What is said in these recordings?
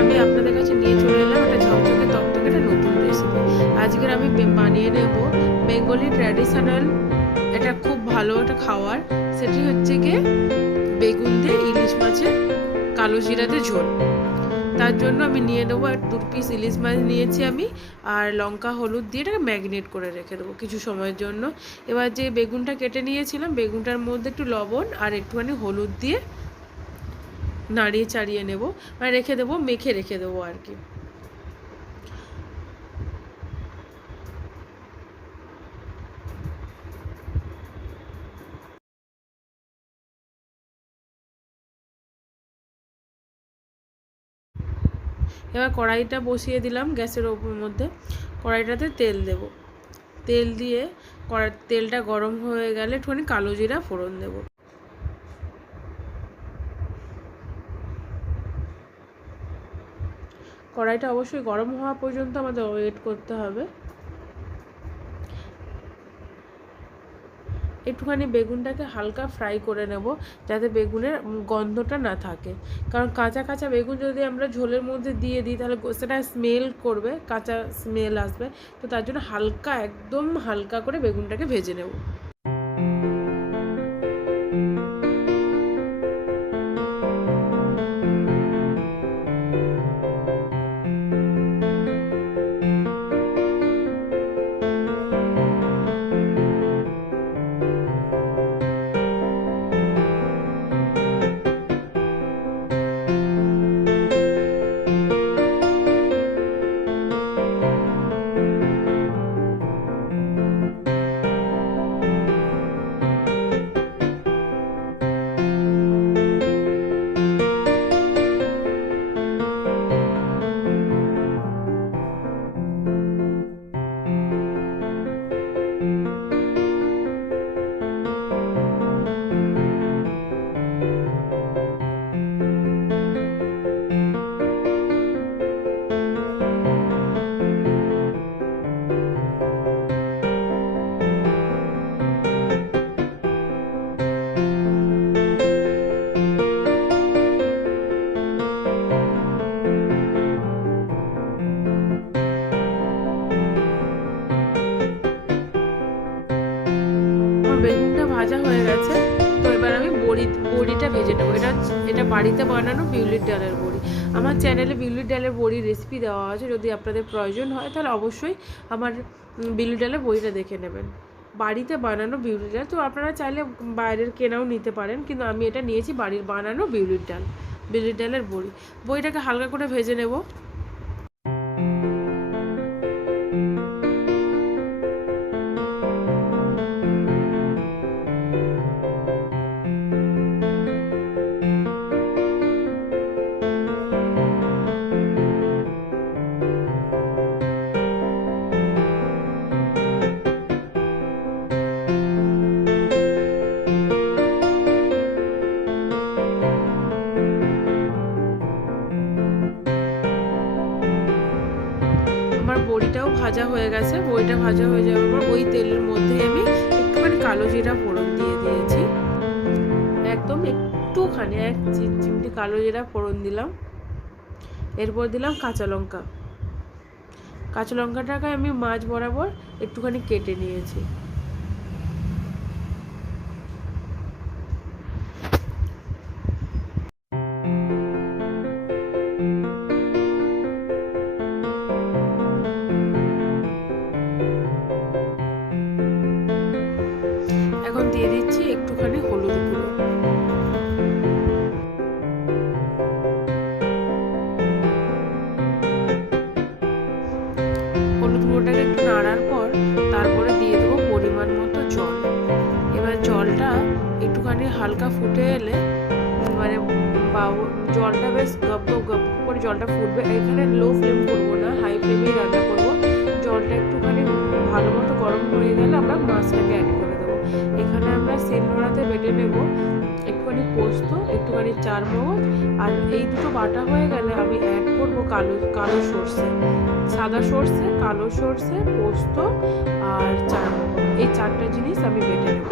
আমি আপনাদের কাছে নিয়ে চলে এলাম একটা ঝকঝকে তকতকে একটা নতুন রেসিপি। আজকের আমি বানিয়ে নেব বেঙ্গলি ট্র্যাডিশনাল এটা খুব ভালো একটা খাবার। সেটি হচ্ছে গিয়ে বেগুন দিয়ে ইলিশ মাছের কালো জিরাতে ঝোল। তার জন্য আমি নিয়ে নেবো 2 পিস ইলিশ মাছ নিয়েছি আমি, আর লঙ্কা হলুদ দিয়ে এটাকে ম্যারিনেট করে রেখে দেবো কিছু সময়ের জন্য। এবার যে বেগুনটা কেটে নিয়েছিলাম, বেগুনটার মধ্যে একটু লবণ আর একটুখানি হলুদ দিয়ে নাড়িয়ে চাড়িয়ে নেব, মানে রেখে দেবো, মেখে রেখে দেবো আর কি। এবার কড়াইটা বসিয়ে দিলাম গ্যাসের মধ্যে। কড়াইটাতে তেল দেব, তেল দিয়ে তেলটা গরম হয়ে গেলে একটুখানি কালো জিরা ফোড়ন দেব। কড়াইটা অবশ্যই গরম হওয়া পর্যন্ত আমাদের ওয়েট করতে হবে। একটুখানি বেগুনটাকে হালকা ফ্রাই করে নেব, যাতে বেগুনের গন্ধটা না থাকে। কারণ কাঁচা কাঁচা বেগুন যদি আমরা ঝোলের মধ্যে দিয়ে দিই তাহলে সেটা স্মেল করবে, কাঁচা স্মেল আসবে। তো তার জন্য হালকা, একদম হালকা করে বেগুনটাকে ভেজে নেব। বেগুনটা ভাজা হয়ে গেছে, তো এবার আমি বড়িটা ভেজে নেবো। এটা বাড়িতে বানানো বিউলির ডালের বড়ি। আমার চ্যানেলে বিউলির ডালের বড়ি রেসিপি দেওয়া আছে, যদি আপনাদের প্রয়োজন হয় তাহলে অবশ্যই আমার বিউলির ডালের বড়িটা দেখে নেবেন। বাড়িতে বানানো বিউলির ডাল, তো আপনারা চাইলে বাইরের কেনাও নিতে পারেন, কিন্তু আমি এটা নিয়েছি বাড়ির বানানো বিউলির ডালের বড়িটাকে হালকা করে ভেজে নেব। আমার বড়িটাও ভাজা হয়ে গেছে। বড়িটা ভাজা হয়ে যাওয়ার পর ওই তেলের মধ্যেই আমি একটুখানি কালো জিরা ফোড়ন দিয়ে দিয়েছি। একদম একটুখানি 1 চিমটি কালো জিরা ফোড়ন দিলাম। এরপর দিলাম কাঁচা লঙ্কা। কাঁচা লঙ্কাটাকে আমি মাঝ বরাবর একটুখানি কেটে নিয়েছি। এখন দিয়ে দিচ্ছি একটুখানি হলুদ গুঁড়ো। হলুদ গুঁড়োটাকে একটু নাড়ার পর তারপরে দিয়ে দেবো পরিমাণ মতো জল। এবার জলটা একটুখানি হালকা ফুটে এলে, মানে জলটা বেশ গপ গপ করে জলটা ফুটবে। এখানে লো ফ্লেম করবো না, হাই ফ্লেমেই রান্না করবো। জলটা একটুখানি ভালো মতো গরম হয়ে গেলে আমরা মাছটাকে অ্যাড করে দেবো। এখানে আমরা শিলনোড়াতে বেটে নেব একটুখানি পোস্ত, একটুখানি চারমগজ, আর এই দুটো বাটা হয়ে গেলে আমি অ্যাড করবো কালো সর্ষে, সাদা সর্ষে, কালো সর্ষে, পোস্ত আর চারমগজ। এই 4টা জিনিস আমি বেটে নেব।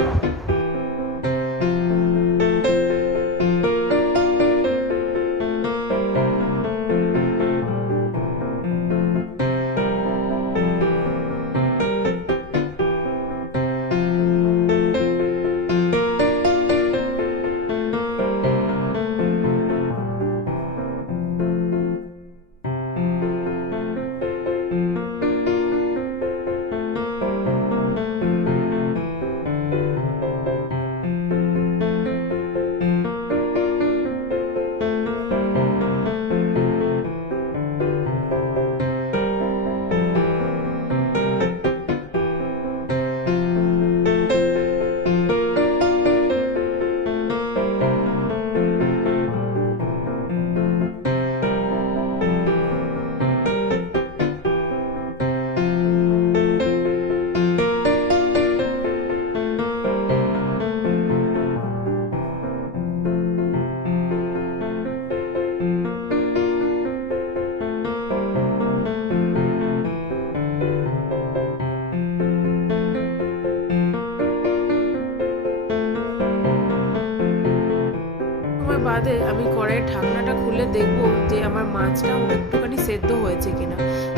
সময় বাদে আমি কড়াইয়ের ঢাকনাটা খুলে দেখব যে আমার মাছটা একটুখানি সেদ্ধ হয়েছে কিনা।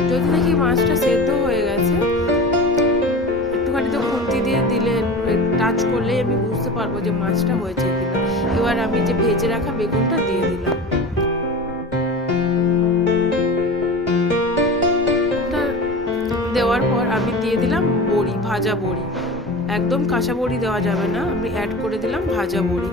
যদি দেখি মাছটা সেদ্ধ হয়ে গেছে, একটুখানি তো খুন্তি দিয়ে দিলে টাচ করলেই আমি বুঝতে পারবো যে মাছটা হয়েছে কিনা। এবার আমি যে ভেজে রাখা বেগুনটা দিয়ে দিলাম। দেওয়ার পর আমি দিয়ে দিলাম বড়ি, ভাজা বড়ি। একদম কাঁচা বড়ি দেওয়া যাবে না, আমি অ্যাড করে দিলাম ভাজা বড়ি।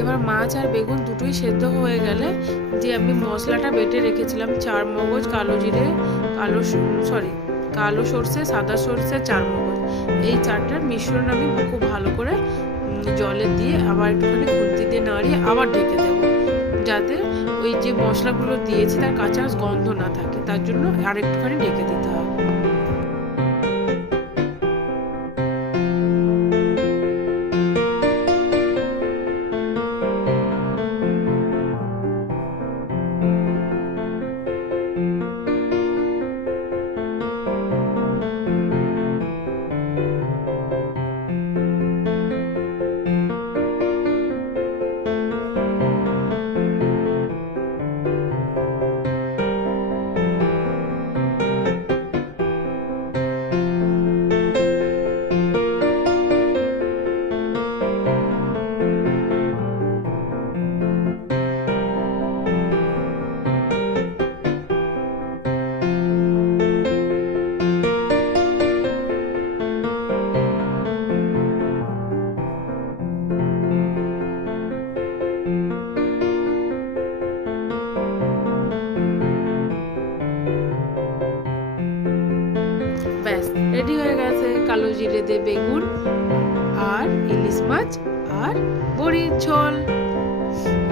এবার মাছ আর বেগুন দুটোই সেদ্ধ হয়ে গেলে যে আমি মশলাটা বেটে রেখেছিলাম, 4 মগজ, কালো জিরে, কালো সর্ষে, সাদা সর্ষে, 4 মগজ, এই 4টার মিশ্রণ আমি খুব ভালো করে জলে দিয়ে আবার একটুখানি খুন্তি দিয়ে নাড়িয়ে আবার ঢেকে দেব, যাতে ওই যে মশলাগুলো দিয়েছি তার কাঁচা গন্ধ না থাকে। তার জন্য আর একটুখানি ঢেকে দিতে হবে। ব্যাস রেডি হয়ে গেছে কালো জিরে দিয়ে বেগুন আর ইলিশ মাছ আর বড়ির ঝোল।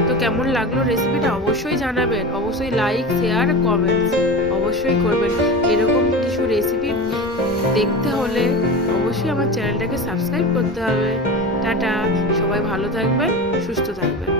তো কেমন লাগলো রেসিপিটা অবশ্যই জানাবেন, অবশ্যই লাইক, শেয়ার, কমেন্টস অবশ্যই করবেন। এরকম কিছু রেসিপি দেখতে হলে অবশ্যই আমার চ্যানেলটাকে সাবস্ক্রাইব করতে হবে। টাটা, সবাই ভালো থাকবেন, সুস্থ থাকবেন।